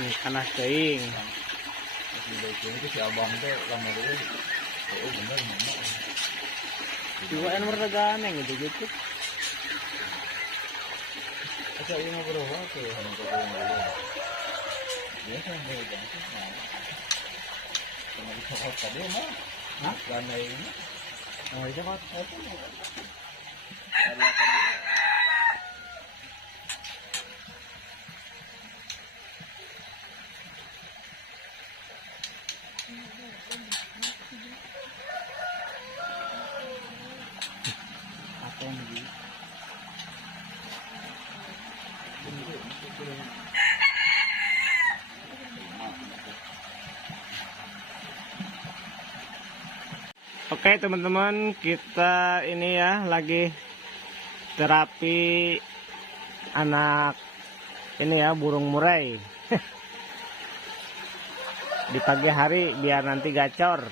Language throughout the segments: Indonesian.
Ini panas teing. Itu si abang teh lama dulu. Oh bener mama. Juga yang merdegaan yang gitu-gitu. Asa ini mah berapa tuh hanya kau yang dulu. Biasa yang berapa sih? Sama bisa kau tadi mah. Hah? Karena ini. Oh itu kok. Oke teman-teman, kita ini ya lagi terapi anak ini ya, burung murai di pagi hari biar nanti gacor.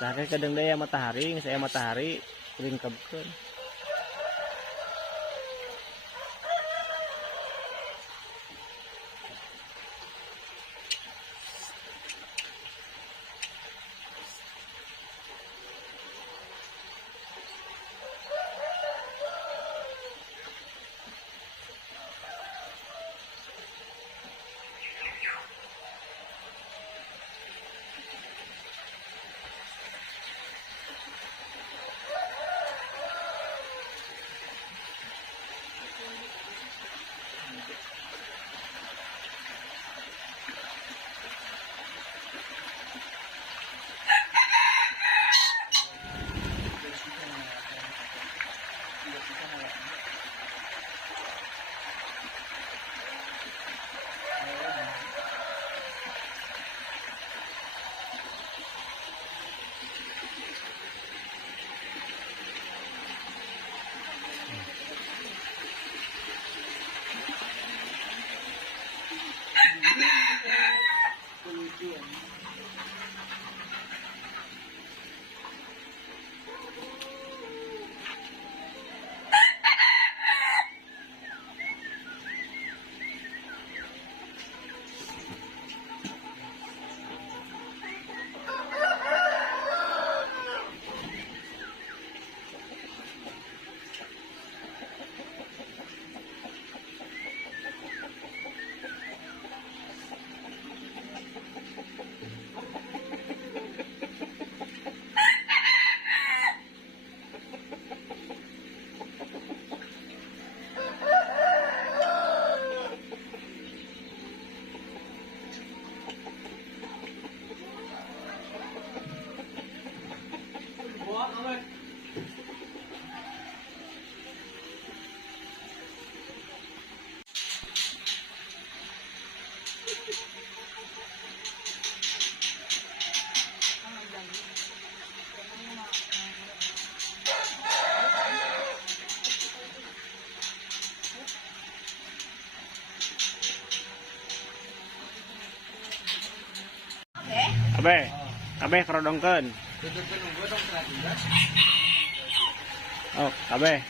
Saya kadang daya matahari, saya matahari ringkebkeun. Kabeh. Kabeh kerodongkeun. Tutupkeun unggul dong 100. Oh, kabeh.